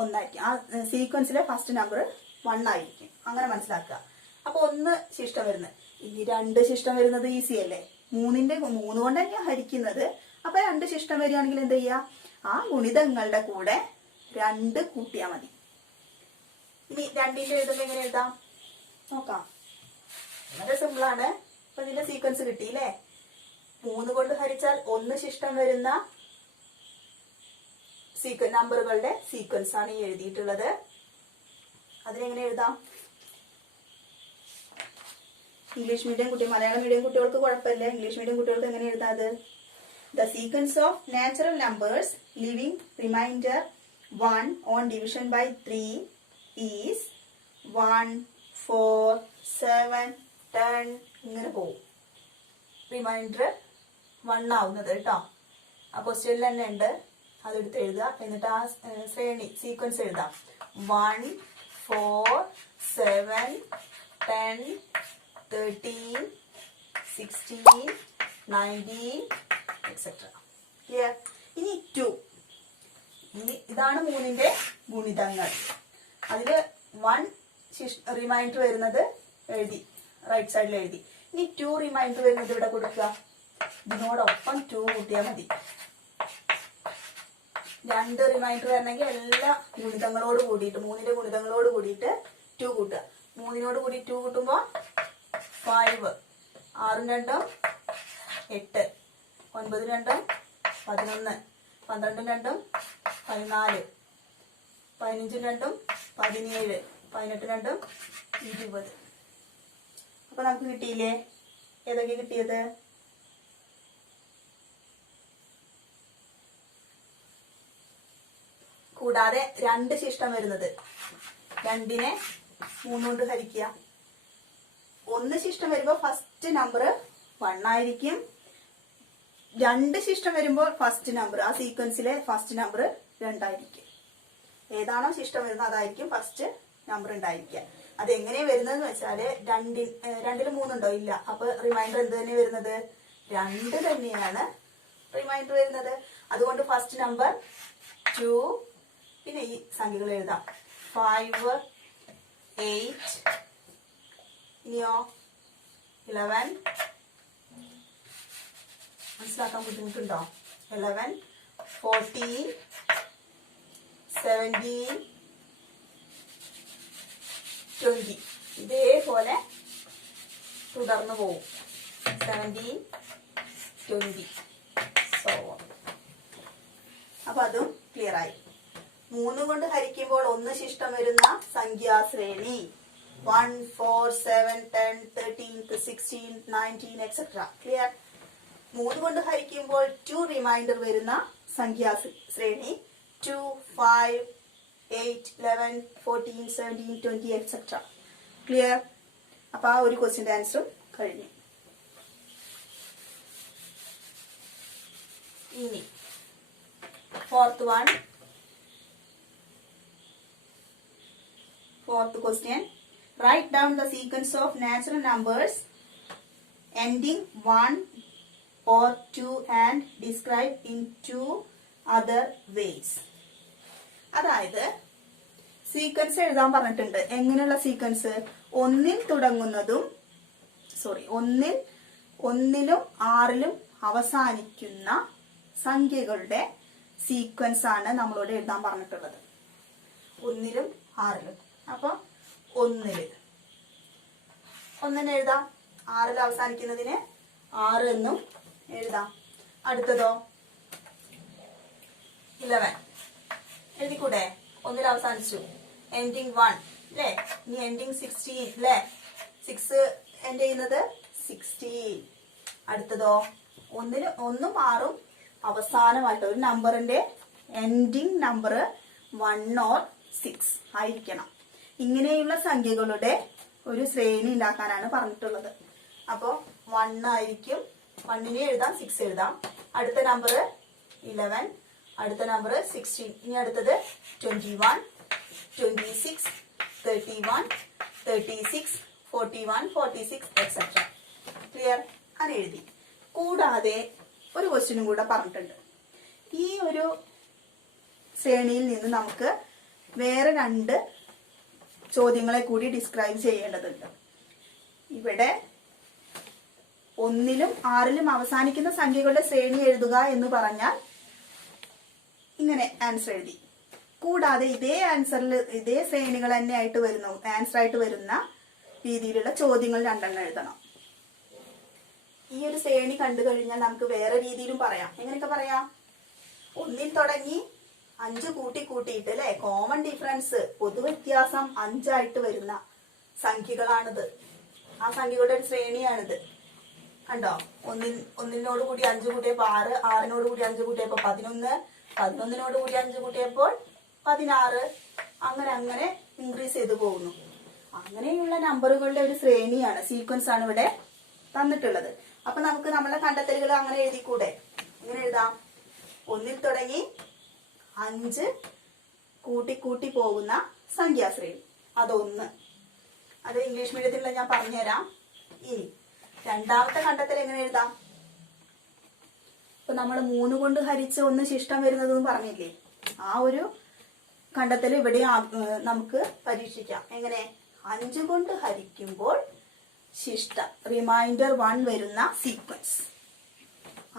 1 ആയിരിക്കും. ആ സീക്വൻസിലെ ഫസ്റ്റ് നമ്പർ 1 ആയിരിക്കും. അങ്ങനെ മനസ്സിലാക്കുക. അപ്പൊ 1 ശിഷ്ടം വരുന്നത്. ഇനി 2 ശിഷ്ടം വരുന്നത് ഈസി അല്ലേ. 3 കൊണ്ട് തന്നെയാണ് ഹരിക്കുന്നത്. അപ്പൊ 2 ശിഷ്ടം വരികയാണെങ്കിൽ എന്ത് ചെയ്യാ? ആ ഗുണിതങ്ങളുടെ കൂടെ 2 കൂട്ടിയാൽ മതി. ഇനി 2ന്റെ എഴുതുമ്പോ എങ്ങനെ എഴുതാം നോക്കാം. വളരെ സിമ്പിൾ ആണ്. അപ്പൊ ഇതിന്റെ സീക്വൻസ് കിട്ടിയില്ലേ. 3 കൊണ്ട് ഹരിച്ചാൽ 1 ശിഷ്ടം വരുന്ന നമ്പറുകളുടെ സീക്വൻസ് ആണ് ഈ എഴുതിയിട്ടുള്ളത്. അതിനെങ്ങനെ എഴുതാം? ഇംഗ്ലീഷ് മീഡിയം കുട്ടി, മലയാളം മീഡിയം കുട്ടികൾക്ക് കുഴപ്പമില്ല. ഇംഗ്ലീഷ് മീഡിയം കുട്ടികൾക്ക് എങ്ങനെ എഴുതാത്? The sequence of natural numbers leaving remainder 1 on division by 3 is 1, 4, 7, 10 ഇങ്ങനെ പോകും. റിമൈൻഡർ 1 ആവുന്നത് കേട്ടോ. ആ ക്വസ്റ്റ്യനിൽ തന്നെ ഉണ്ട്. അതെടുത്ത് എഴുതുക. എന്നിട്ട് ആ ശ്രേണി സീക്വൻസ് എഴുതാം. 1, 4, 7, 10, 13, 16, 19 etc. ക്ലിയർ. ഇനി 2. ഇതാണ് 3ന്റെ ഗുണിതങ്ങൾ. അതില് 1 റിമൈൻഡർ വരുന്നത് എഴുതി, റൈറ്റ് സൈഡിൽ എഴുതി. ഇനി 2 റിമൈൻഡർ വരുന്നത് ഇവിടെ കൊടുക്കുക. ഇതിനോടൊപ്പം 2 കൂട്ടിയാൽ മതി. 2 റിമൈൻഡർ വരണമെങ്കിൽ എല്ലാ ഗുണിതങ്ങളോട് കൂടിയിട്ട് 3ന്റെ ഗുണിതങ്ങളോട് കൂടിയിട്ട് 2 കൂട്ടുക. 3നോട് കൂടി 2 കൂട്ടുമ്പോ 5, 6 2 8, 9 2 11, 12 2 14, 15 2 17, 18 2 20. അപ്പൊ നമുക്ക് കിട്ടിയില്ലേ? ഏതൊക്കെ കിട്ടിയത്? കൂടാതെ 2 ശിഷ്ടം വരുന്നത്. 2നെ 3 കൊണ്ട് ഹരിക്കുക. 1 ശിഷ്ടം വരുമ്പോ ഫസ്റ്റ് നമ്പർ 1 ആയിരിക്കും. 2 ശിഷ്ടം വരുമ്പോൾ ഫസ്റ്റ് നമ്പർ, ആ സീക്വൻസിലെ ഫസ്റ്റ് നമ്പർ 2 ആയിരിക്കും. ഏതാണോ ശിഷ്ടം വരുന്നത് അതായിരിക്കും ഫസ്റ്റ് നമ്പർ ഉണ്ടായിരിക്കുക. അതെങ്ങനെ വരുന്നതെന്ന് വെച്ചാല് രണ്ടില് 3 ഉണ്ടോ? ഇല്ല. അപ്പൊ റിമൈൻഡർ എന്ത് തന്നെ വരുന്നത്? 2 തന്നെയാണ് റിമൈൻഡർ വരുന്നത്. അതുകൊണ്ട് ഫസ്റ്റ് നമ്പർ 2. പിന്നെ ഈ സംഖ്യകൾ എഴുതാം. 5, 8, ഇനിയോ 11. മനസ്സിലാക്കാൻ ബുദ്ധിമുട്ടുണ്ടോ? 11, 14, 17, 20. ഇതേപോലെ തുടർന്ന് പോവും. 17, 20. സോ അപ്പൊ അതും ക്ലിയർ ആയി. 3 കൊണ്ട് ഹരിക്കുമ്പോൾ 1 ശിഷ്ടം വരുന്ന സംഖ്യാശ്രേണി 1, 4, 7, 10, 13, 16, 19 etc. ക്ലിയർ. 3 കൊണ്ട് ഹരിക്കുമ്പോൾ 2 റിമൈൻഡർ വരുന്ന സംഖ്യാശ്രേണി 2, 5, 8, 11, 14, 17, 20 etc. ക്ലിയർ. അപ്പൊ ആ ഒരു ക്വസ്റ്റ്യന്റെ ആൻസറും കഴിഞ്ഞു. ഇനി fourth question. Write down the sequence of natural numbers ending 1 or 2 and describe in 2 other ways. അതായത് സീക്വൻസ് എഴുതാൻ പറഞ്ഞിട്ടുണ്ട്. എങ്ങനെയുള്ള സീക്വൻസ്? ഒന്നിലും 6ലും അവസാനിക്കുന്ന സംഖ്യകളുടെ സീക്വൻസ് ആണ് നമ്മളോട് എഴുതാൻ പറഞ്ഞിട്ടുള്ളത്. 1ലും 6ലും. അപ്പൊ 1 എഴുതാം. 6ൽ അവസാനിക്കുന്നതിന് 6 എന്നും എഴുതാം. അടുത്തതോ 11 എഴുതിക്കൂടെ? 1ൽ അവസാനിച്ചു. എൻഡിങ് 1 അല്ലേ? ഇനി എൻഡിങ് 16 അല്ലേ? 6 എൻഡ് ചെയ്യുന്നത് 16. അടുത്തതോ 1ലും 6ഉം അവസാനമായിട്ട് ഒരു നമ്പറിന്റെ എൻഡിങ് നമ്പർ 1 or 6 ആയിരിക്കണം. ഇങ്ങനെയുള്ള സംഖ്യകളുടെ ഒരു ശ്രേണി ഉണ്ടാക്കാനാണ് പറഞ്ഞിട്ടുള്ളത്. അപ്പോ 1 ആയിരിക്കും. 1നെ എഴുതാം, 6 എഴുതാം. അടുത്ത നമ്പർ 11, അടുത്ത നമ്പർ 16. ഇനി അടുത്തത് 21, 26, 31, 36, 41, 46 etc. ക്ലിയർ? അങ്ങനെ എഴുതി. കൂടാതെ ഒരു ക്വസ്റ്റ്യനും കൂടെ പറഞ്ഞിട്ടുണ്ട്. ഈ ഒരു ശ്രേണിയിൽ നിന്ന് നമുക്ക് വേറെ 2 ചോദ്യങ്ങളെ കൂടി ഡിസ്ക്രൈബ് ചെയ്യേണ്ടതുണ്ട്. ഇവിടെ 1ലും 6ലും അവസാനിക്കുന്ന സംഖ്യകളുടെ ശ്രേണി എഴുതുക എന്ന് പറഞ്ഞാൽ ഇങ്ങനെ ആൻസർ എഴുതി. കൂടാതെ ഇതേ ശ്രേണികൾ തന്നെ ആയിട്ട് ആൻസർ ആയിട്ട് വരുന്ന രീതിയിലുള്ള ചോദ്യങ്ങൾ 2 എഴുതണം. ഈ ഒരു ശ്രേണി കണ്ടു കഴിഞ്ഞാൽ നമുക്ക് വേറെ രീതിയിലും പറയാം. എങ്ങനെയൊക്കെ പറയാം? 1ൽ തുടങ്ങി 5 കൂട്ടിയിട്ട് അല്ലെ? കോമൺ ഡിഫറൻസ്, പൊതുവ്യത്യാസം 5 ആയിട്ട് വരുന്ന സംഖ്യകളാണിത്. ആ സംഖ്യകളുടെ ഒരു ശ്രേണിയാണിത്. കണ്ടോ? 1നോട് കൂടി 5 കൂട്ടിയപ്പോൾ 6, 6നോട് കൂടി 5 കൂട്ടിയപ്പോൾ 11, 11നോട് കൂടി 5 കൂട്ടിയപ്പോൾ 16. അങ്ങനെ ഇൻക്രീസ് ചെയ്ത് പോകുന്നു. അങ്ങനെയുള്ള നമ്പറുകളുടെ ഒരു ശ്രേണിയാണ്, സീക്വൻസ് ആണ് ഇവിടെ തന്നിട്ടുള്ളത്. അപ്പൊ നമുക്ക് നമ്മളെ കണ്ടെത്തലുകൾ അങ്ങനെ എഴുതിക്കൂടെ? എങ്ങനെ എഴുതാം? 1ൽ തുടങ്ങി 5 കൂട്ടി പോകുന്ന സംഖ്യാശ്രേണി. അതൊന്ന്. അത് ഇംഗ്ലീഷ് മീഡിയത്തിലുള്ള ഞാൻ പറഞ്ഞുതരാം. ഇനി രണ്ടാമത്തെ കണ്ടെത്തൽ എങ്ങനെ എഴുതാം? ഇപ്പൊ നമ്മൾ 3 കൊണ്ട് ഹരിച്ച് 1 ശിഷ്ടം വരുന്നതെന്ന് പറഞ്ഞില്ലേ? ആ ഒരു കണ്ടെത്തൽ ഇവിടെ നമുക്ക് പരീക്ഷിക്കാം. എങ്ങനെ? 5 കൊണ്ട് ഹരിക്കുമ്പോൾ ശിഷ്ടം റിമൈൻഡർ 1 വരുന്ന സീക്വൻസ്.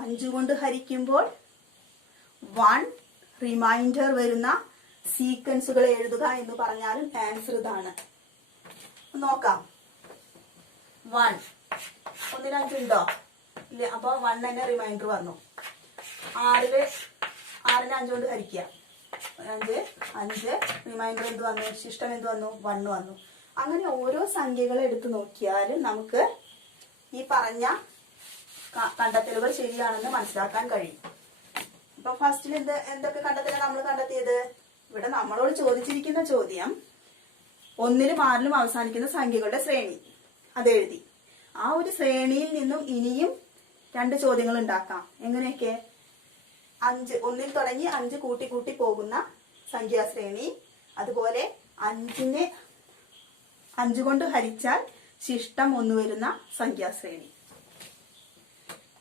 5 കൊണ്ട് ഹരിക്കുമ്പോൾ 1 റിമൈൻഡർ വരുന്ന സീക്വൻസുകൾ എഴുതുക എന്ന് പറഞ്ഞാലും ആൻസർ ഇതാണ്. നോക്കാം. 1 1ന് 5 ഉണ്ടോ? ഇല്ല. അപ്പൊ 1 തന്നെ റിമൈൻഡർ വന്നു. 6ന് 5 കൊണ്ട് ഹരിക്കുക. 5 റിമൈൻഡർ എന്ത് വന്നു? ശിഷ്ടം എന്ത് വന്നു? 1 വന്നു. അങ്ങനെ ഓരോ സംഖ്യകൾ എടുത്തു നോക്കിയാലും നമുക്ക് ഈ പറഞ്ഞ കണ്ടെത്തലുകൾ ശരിയാണെന്ന് മനസ്സിലാക്കാൻ കഴിയും. അപ്പൊ ഫസ്റ്റിൽ എന്തൊക്കെ കണ്ടെത്തലാണ് നമ്മൾ കണ്ടെത്തിയത്? ഇവിടെ നമ്മളോട് ചോദിച്ചിരിക്കുന്ന ചോദ്യം 1ലും 6ലും അവസാനിക്കുന്ന സംഖ്യകളുടെ ശ്രേണി അതെഴുതി. ആ ഒരു ശ്രേണിയിൽ നിന്നും ഇനിയും 2 ചോദ്യങ്ങൾ ഉണ്ടാക്കാം. എങ്ങനെയൊക്കെ? 1ൽ തുടങ്ങി 5 കൂട്ടി പോകുന്ന സംഖ്യാശ്രേണി. അതുപോലെ 5 കൊണ്ട് ഹരിച്ചാൽ ശിഷ്ടം 1 വരുന്ന സംഖ്യാശ്രേണി.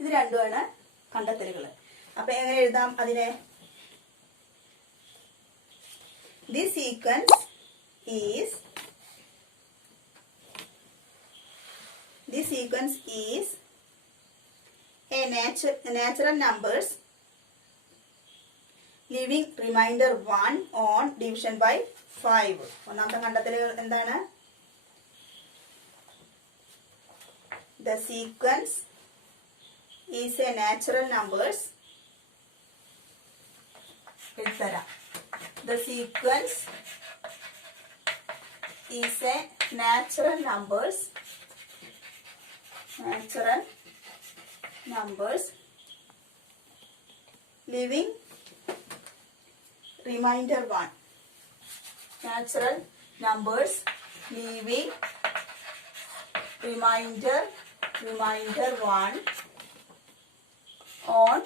ഇത് രണ്ടുമാണ് കണ്ടെത്തലുകൾ. അപ്പൊ എങ്ങനെ എഴുതാം അതിനെ? This sequence is a natural numbers leaving remainder 1 on division by 5. ഒന്നാമത്തെ കണ്ടെത്തലുകൾ എന്താണ്? The sequence is a natural numbers. The sequence is a natural numbers leaving remainder 1. Natural numbers leaving remainder 1 on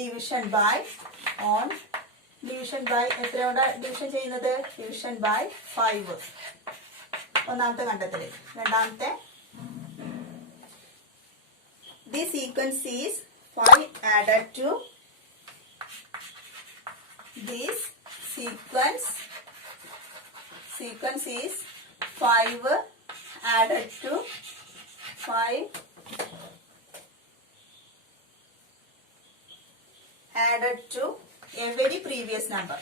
division by എത്രയോടെ division ചെയ്യുന്നത്? Division by 5. ഒന്നാമത്തെ കണ്ടെത്തല്. രണ്ടാമത്തെ, this sequence is 5 added to this sequence is 5 added to a very previous number.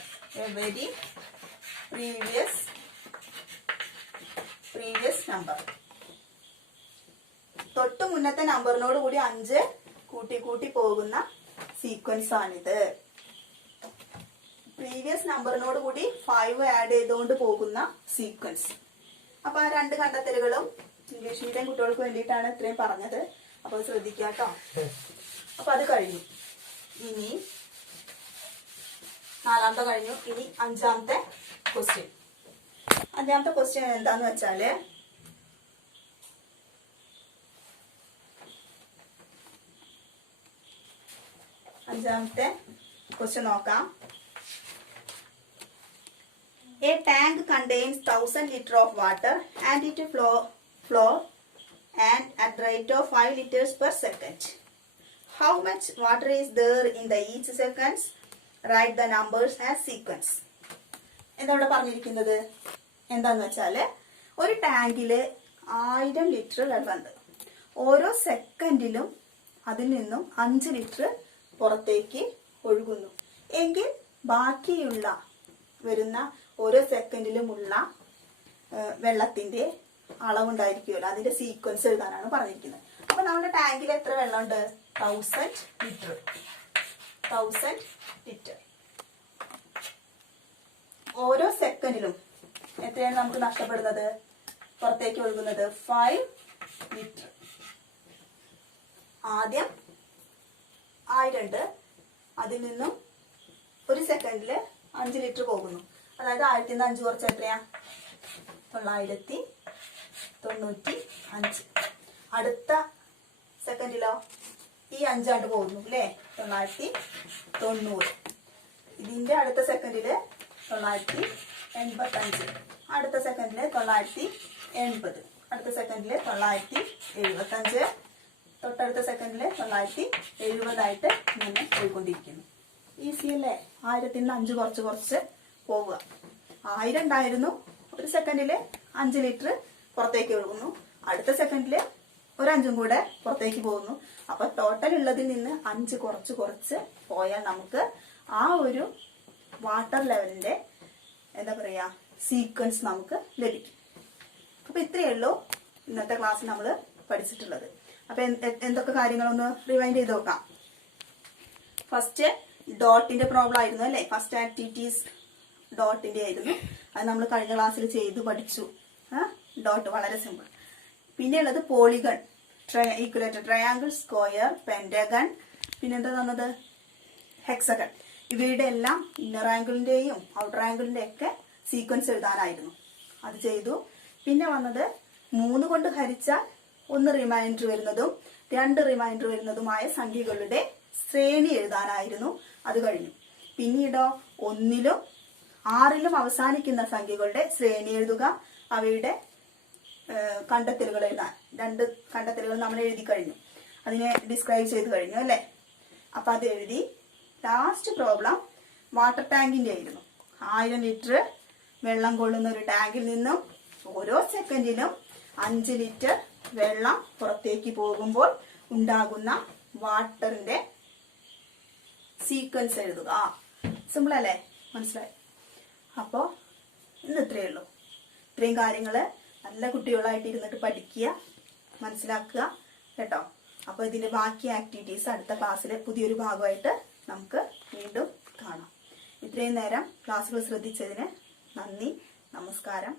തൊട്ട് മുന്നത്തെ നമ്പറിനോട് കൂടി 5 കൂട്ടി പോകുന്ന sequence ആണിത്. പ്രീവിയസ് നമ്പറിനോട് കൂടി 5 ആഡ് ചെയ്തുകൊണ്ട് പോകുന്ന സീക്വൻസ്. അപ്പൊ ആ രണ്ട് കണ്ടെത്തലുകളും ഇംഗ്ലീഷ് മീഡിയം കുട്ടികൾക്ക് വേണ്ടിയിട്ടാണ് ഇത്രയും പറഞ്ഞത്. അപ്പൊ ശ്രദ്ധിക്കുക കേട്ടോ. അപ്പൊ അത് കഴിഞ്ഞു. ഇനി 4ാമത്തെ കഴിഞ്ഞു. ഇനി 5ാമത്തെ ക്വസ്റ്റ്യൻ. 5ാമത്തെ ക്വസ്റ്റ്യൻ എന്താന്ന് വെച്ചാല്, നോക്കാം. A tank contains 1000 liters of water and it flow and at rate of 5 liters per second. How much water is there in the each seconds? Write the numbers as sequence. എന്താ പറഞ്ഞിരിക്കുന്നത്? എന്താന്ന് വെച്ചാല്, ഒരു ടാങ്കില് 1000 litre വെള്ളമുണ്ട്. ഓരോ സെക്കൻഡിലും അതിൽ നിന്നും 5 litre പുറത്തേക്ക് ഒഴുകുന്നു എങ്കിൽ ബാക്കിയുള്ള വരുന്ന ഓരോ സെക്കൻഡിലുമുള്ള വെള്ളത്തിന്റെ അളവുണ്ടായിരിക്കുമല്ലോ, അതിന്റെ സീക്വൻസ് എഴുതാനാണ് പറഞ്ഞിരിക്കുന്നത്. അപ്പൊ നമ്മുടെ ടാങ്കിൽ എത്ര വെള്ളമുണ്ട്? 1000 ലിറ്റർ. ഓരോ സെക്കൻഡിലും എത്രയാണ് നമുക്ക് നഷ്ടപ്പെടുന്നത്, പുറത്തേക്ക് ഒഴുകുന്നത്? 5 ലിറ്റർ. ആദ്യം 1000 ഉണ്ട്, അതിൽ നിന്നും ഒരു സെക്കൻഡില് 5 ലിറ്റർ പോകുന്നു. അതായത് 1000 നിന്ന് 5 കുറച്ച് എത്രയാ? 995. അടുത്ത സെക്കൻഡിലോ ഈ 5 പോകുന്നു അല്ലേ? 990. ഇതിന്റെ അടുത്ത സെക്കൻഡില് 985. അടുത്ത സെക്കൻഡില് 980. അടുത്ത സെക്കൻഡില് 975. തൊട്ടടുത്ത സെക്കൻഡില് 970 ഇങ്ങനെ പോയിക്കൊണ്ടിരിക്കുന്നു. ഈസി അല്ലേ? 1000 നിന്ന് 5 കുറച്ച് പോവുക. 1000 ഉണ്ടായിരുന്നു, ഒരു സെക്കൻഡില് 5 ലിറ്റർ പുറത്തേക്ക് ഒഴുകുന്നു. അടുത്ത സെക്കൻഡില് ഒരു 5 കൂടെ പുറത്തേക്ക് പോകുന്നു. അപ്പൊ ടോട്ടൽ ഉള്ളതിൽ നിന്ന് 5 കുറച്ച് പോയാൽ നമുക്ക് ആ ഒരു വാട്ടർ ലെവലിന്റെ എന്താ പറയാ സീക്വൻസ് നമുക്ക് ലഭിക്കും. അപ്പൊ ഇത്രയേ ഉള്ളൂ ഇന്നത്തെ ക്ലാസ് നമ്മൾ പഠിച്ചിട്ടുള്ളത്. അപ്പൊ എന്തൊക്കെ കാര്യങ്ങളൊന്ന് റിവൈൻഡ് ചെയ്ത് നോക്കാം. ഫസ്റ്റ് ഡോട്ടിന്റെ പ്രോബ്ലം ആയിരുന്നു അല്ലെ? ഫസ്റ്റ് ആക്ടിവിറ്റീസ് ഡോട്ടിന്റെ ആയിരുന്നു. അത് നമ്മൾ കഴിഞ്ഞ ക്ലാസ്സിൽ ചെയ്തു പഠിച്ചു. ഡോട്ട് വളരെ സിമ്പിൾ. പിന്നെ ഉള്ളത് polygon, equilateral, triangle, square, pentagon, പിന്നെന്താ തന്നത്? ഹെക്സഗൺ. ഇവയുടെ എല്ലാം ഇന്നർ ആംഗിളിന്റെയും ഔട്ടർ ആംഗിളിന്റെ ഒക്കെ സീക്വൻസ് എഴുതാനായിരുന്നു. അത് ചെയ്തു. പിന്നെ വന്നത് 3 കൊണ്ട് ഹരിച്ചാൽ 1 റിമൈൻഡർ വരുന്നതും 2 റിമൈൻഡർ വരുന്നതുമായ സംഖ്യകളുടെ ശ്രേണി എഴുതാനായിരുന്നു. അത് കഴിഞ്ഞു. പിന്നീടോ 1ലും 6ലും അവസാനിക്കുന്ന സംഖ്യകളുടെ ശ്രേണി എഴുതുക. അവയുടെ കണ്ടെത്തലുകൾ എഴുതാൻ 2 കണ്ടെത്തലുകൾ നമ്മൾ എഴുതി കഴിഞ്ഞു, അതിനെ ഡിസ്ക്രൈബ് ചെയ്ത് കഴിഞ്ഞു അല്ലേ. അപ്പൊ അത് എഴുതി. ലാസ്റ്റ് പ്രോബ്ലം വാട്ടർ ടാങ്കിന്റെ ആയിരുന്നു. 1000 ലിറ്റർ വെള്ളം കൊള്ളുന്ന ഒരു ടാങ്കിൽ നിന്നും ഓരോ സെക്കൻഡിലും 5 ലിറ്റർ വെള്ളം പുറത്തേക്ക് പോകുമ്പോൾ ഉണ്ടാകുന്ന വാട്ടറിന്റെ സീക്വൻസ് എഴുതുക. സിമ്പിൾ അല്ലേ, മനസ്സിലായി? അപ്പോ ഇന്ന് ഇത്രയേ ഉള്ളൂ. ഇത്രയും കാര്യങ്ങള് നല്ല കുട്ടികളായിട്ട് ഇരുന്നിട്ട് പഠിക്കുക, മനസ്സിലാക്കുക കേട്ടോ. അപ്പൊ ഇതിന്റെ ബാക്കി ആക്ടിവിറ്റീസ് അടുത്ത ക്ലാസ്സിലെ പുതിയൊരു ഭാഗമായിട്ട് നമുക്ക് വീണ്ടും കാണാം. ഇത്രയും നേരം ക്ലാസ്സുകൾ ശ്രദ്ധിച്ചതിന് നന്ദി, നമസ്കാരം.